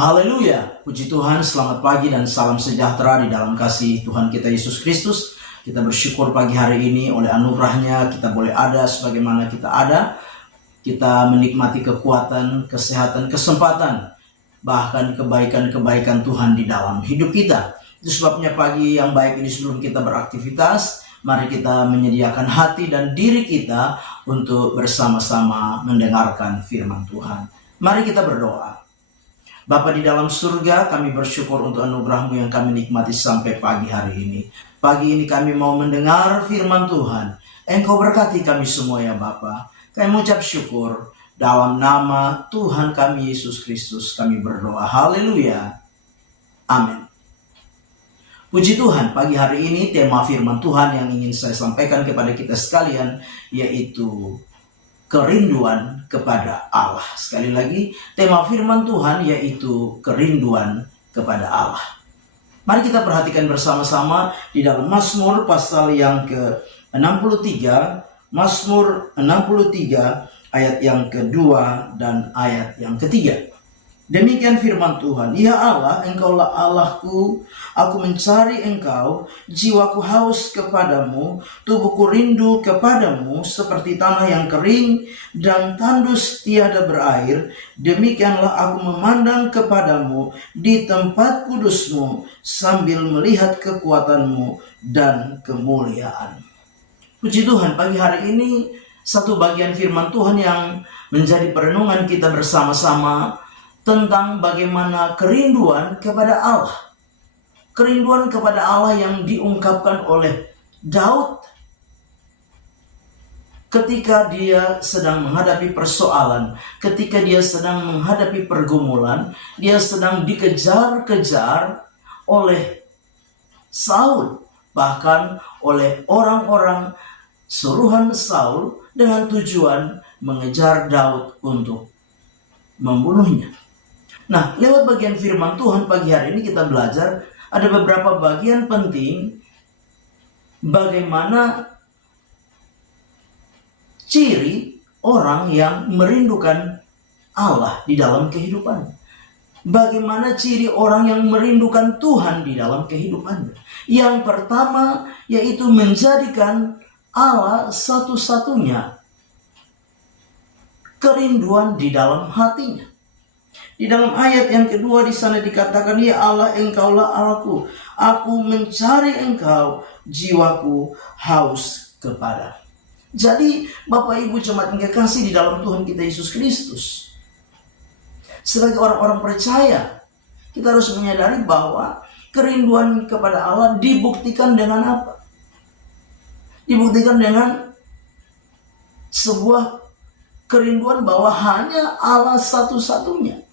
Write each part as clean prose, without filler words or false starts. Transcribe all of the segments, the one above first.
Haleluya, puji Tuhan, selamat pagi dan salam sejahtera di dalam kasih Tuhan kita Yesus Kristus. Kita bersyukur pagi hari ini oleh anugerahnya kita boleh ada sebagaimana kita ada. Kita menikmati kekuatan, kesehatan, kesempatan, bahkan kebaikan-kebaikan Tuhan di dalam hidup kita. Itu sebabnya pagi yang baik ini sebelum kita beraktivitas, mari kita menyediakan hati dan diri kita untuk bersama-sama mendengarkan firman Tuhan. Mari kita berdoa. Bapa di dalam surga, kami bersyukur untuk anugerah-Mu yang kami nikmati sampai pagi hari ini. Pagi ini kami mau mendengar firman Tuhan. Engkau berkati kami semua ya Bapa. Kami mengucap syukur dalam nama Tuhan kami Yesus Kristus kami berdoa. Haleluya. Amin. Puji Tuhan, pagi hari ini tema firman Tuhan yang ingin saya sampaikan kepada kita sekalian yaitu kerinduan kepada Allah. Sekali lagi, tema firman Tuhan yaitu kerinduan kepada Allah. Mari kita perhatikan bersama-sama di dalam Mazmur pasal yang ke-63, Mazmur 63 ayat yang kedua dan ayat yang ketiga. Demikian firman Tuhan, ya Allah, Engkaulah Allahku, aku mencari Engkau, jiwaku haus kepadamu, tubuhku rindu kepadamu, seperti tanah yang kering dan tandus tiada berair. Demikianlah aku memandang kepadamu di tempat kudusmu, sambil melihat kekuatanmu dan kemuliaan. Puji Tuhan, pagi hari ini satu bagian firman Tuhan yang menjadi perenungan kita bersama-sama tentang bagaimana kerinduan kepada Allah. Kerinduan kepada Allah yang diungkapkan oleh Daud ketika dia sedang menghadapi persoalan, ketika dia sedang menghadapi pergumulan, dia sedang dikejar-kejar oleh Saul, bahkan oleh orang-orang suruhan Saul dengan tujuan mengejar Daud untuk membunuhnya. Nah, lewat bagian firman Tuhan pagi hari ini kita belajar ada beberapa bagian penting bagaimana ciri orang yang merindukan Allah di dalam kehidupannya. Bagaimana ciri orang yang merindukan Tuhan di dalam kehidupannya. Yang pertama yaitu menjadikan Allah satu-satunya kerinduan di dalam hatinya. Di dalam ayat yang kedua di sana dikatakan, ya Allah, Engkaulah Allahku, aku mencari Engkau, jiwaku haus kepada. Jadi Bapak Ibu jemaat yang kekasih di dalam Tuhan kita Yesus Kristus, sebagai orang-orang percaya, kita harus menyadari bahwa kerinduan kepada Allah dibuktikan dengan apa? Dibuktikan dengan sebuah kerinduan bahwa hanya Allah satu-satunya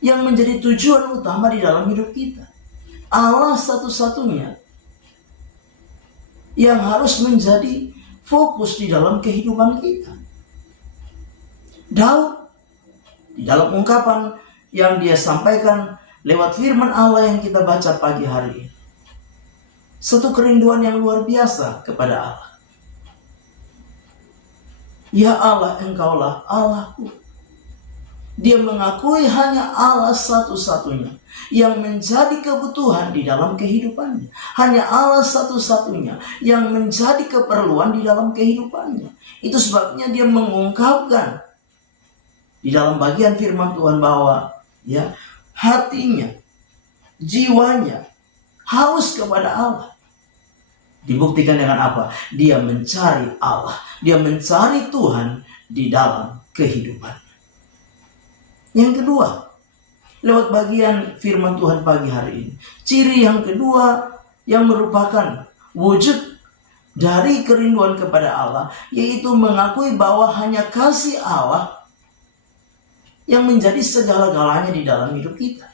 yang menjadi tujuan utama di dalam hidup kita. Allah satu-satunya yang harus menjadi fokus di dalam kehidupan kita. Daud di dalam ungkapan yang dia sampaikan lewat firman Allah yang kita baca pagi hari ini, satu kerinduan yang luar biasa kepada Allah. Ya Allah, Engkaulah Allahku. Dia mengakui hanya Allah satu-satunya yang menjadi kebutuhan di dalam kehidupannya. Hanya Allah satu-satunya yang menjadi keperluan di dalam kehidupannya. Itu sebabnya dia mengungkapkan di dalam bagian firman Tuhan bahwa ya, hatinya, jiwanya haus kepada Allah. Dibuktikan dengan apa? Dia mencari Allah. Dia mencari Tuhan di dalam kehidupan. Yang kedua, lewat bagian firman Tuhan pagi hari ini, ciri yang kedua yang merupakan wujud dari kerinduan kepada Allah, yaitu mengakui bahwa hanya kasih Allah yang menjadi segala-galanya di dalam hidup kita.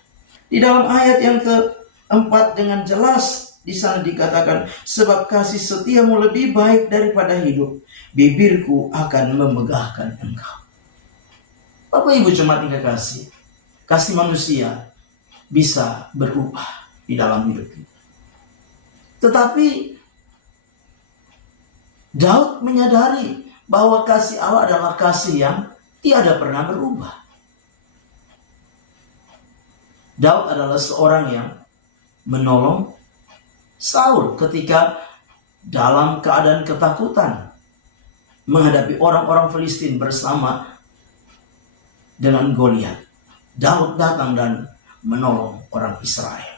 Di dalam ayat yang keempat dengan jelas di sana dikatakan, sebab kasih setiamu lebih baik daripada hidup, bibirku akan memegahkan Engkau. Bapak Ibu jemaat yang kekasih, kasih manusia bisa berubah di dalam hidup kita. Tetapi Daud menyadari bahwa kasih Allah adalah kasih yang tiada pernah berubah. Daud adalah seorang yang menolong Saul ketika dalam keadaan ketakutan menghadapi orang-orang Filistin bersama dengan Goliat. Daud datang dan menolong orang Israel.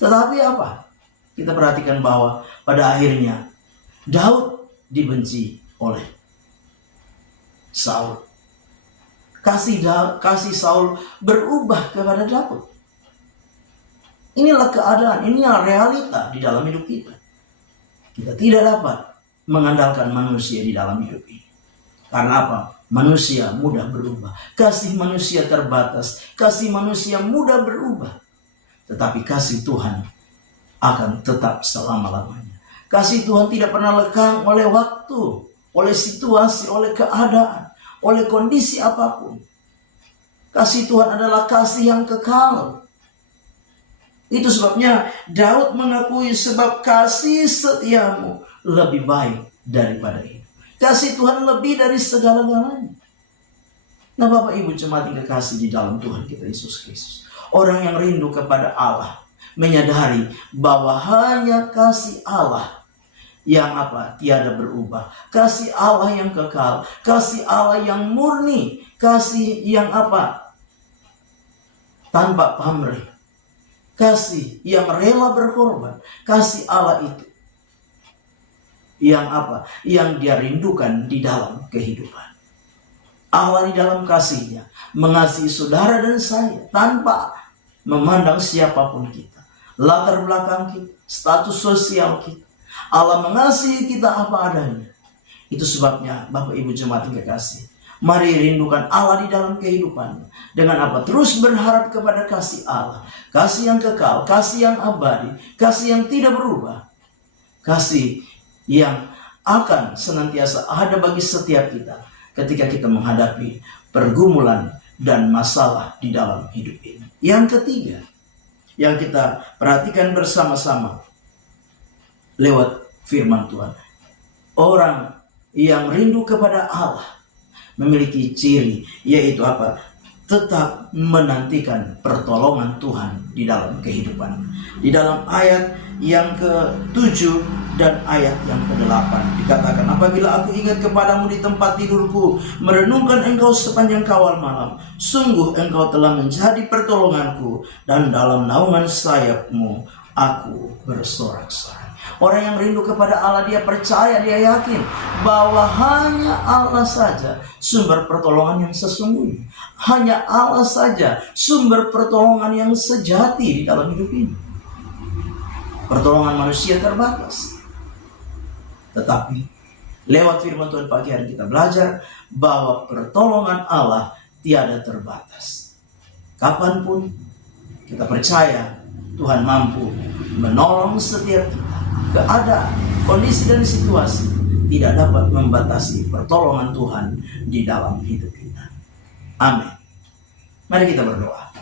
Tetapi apa? Kita perhatikan bahwa pada akhirnya Daud dibenci oleh Saul. Kasih Saul berubah kepada Daud. Inilah keadaan, inilah realita di dalam hidup kita. Kita tidak dapat mengandalkan manusia di dalam hidup ini. Karena apa? Manusia mudah berubah. Kasih manusia terbatas. Kasih manusia mudah berubah. Tetapi kasih Tuhan akan tetap selama-lamanya. Kasih Tuhan tidak pernah lekang oleh waktu, oleh situasi, oleh keadaan, oleh kondisi apapun. Kasih Tuhan adalah kasih yang kekal. Itu sebabnya Daud mengakui sebab kasih setiamu lebih baik daripada itu. Kasih Tuhan lebih dari segala-galanya. Nah, Bapak Ibu jemaat yang kekasih di dalam Tuhan kita Yesus Kristus. Orang yang rindu kepada Allah menyadari bahwa hanya kasih Allah yang tiada berubah. Kasih Allah yang kekal, kasih Allah yang murni, kasih yang tanpa pamrih. Kasih yang rela berkorban. Kasih Allah itu yang yang dia rindukan di dalam kehidupan. Allah di dalam kasihnya mengasihi saudara dan saya tanpa memandang siapapun kita, latar belakang kita, status sosial kita. Allah mengasihi kita apa adanya. Itu sebabnya Bapak Ibu jemaat yang kekasih, mari rindukan Allah di dalam kehidupannya. Dengan terus berharap kepada kasih Allah. Kasih yang kekal, kasih yang abadi, kasih yang tidak berubah. Kasih yang akan senantiasa ada bagi setiap kita ketika kita menghadapi pergumulan dan masalah di dalam hidup ini. Yang ketiga, yang kita perhatikan bersama-sama lewat firman Tuhan. Orang yang rindu kepada Allah memiliki ciri, yaitu tetap menantikan pertolongan Tuhan di dalam kehidupan. Di dalam ayat yang ke-7 dan ayat yang ke-8 dikatakan, apabila aku ingat kepadamu di tempat tidurku, merenungkan engkau sepanjang kawal malam, sungguh engkau telah menjadi pertolonganku, dan dalam naungan sayapmu aku bersorak-sorai. Orang yang rindu kepada Allah, dia percaya, dia yakin bahwa hanya Allah saja sumber pertolongan yang sesungguhnya. Hanya Allah saja sumber pertolongan yang sejati di dalam hidup ini. Pertolongan manusia terbatas. Tetapi lewat firman Tuhan pagi hari kita belajar bahwa pertolongan Allah tiada terbatas. Kapanpun kita percaya Tuhan mampu menolong setiap kita. Keadaan, kondisi dan situasi tidak dapat membatasi pertolongan Tuhan di dalam hidup kita. Amin. Mari kita berdoa.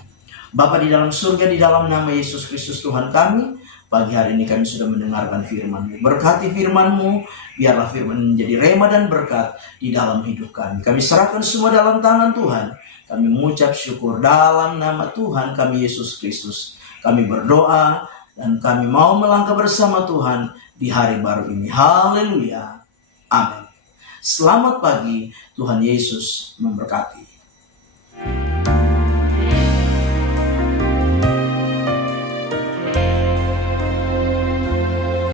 Bapa di dalam surga, di dalam nama Yesus Kristus Tuhan kami, pagi hari ini kami sudah mendengarkan firman-Mu. Berkati firman-Mu, biarlah firman menjadi rema dan berkat di dalam hidup kami. Kami serahkan semua dalam tangan Tuhan. Kami mengucap syukur dalam nama Tuhan kami Yesus Kristus. Kami berdoa dan kami mau melangkah bersama Tuhan di hari baru ini. Haleluya. Amin. Selamat pagi, Tuhan Yesus memberkati.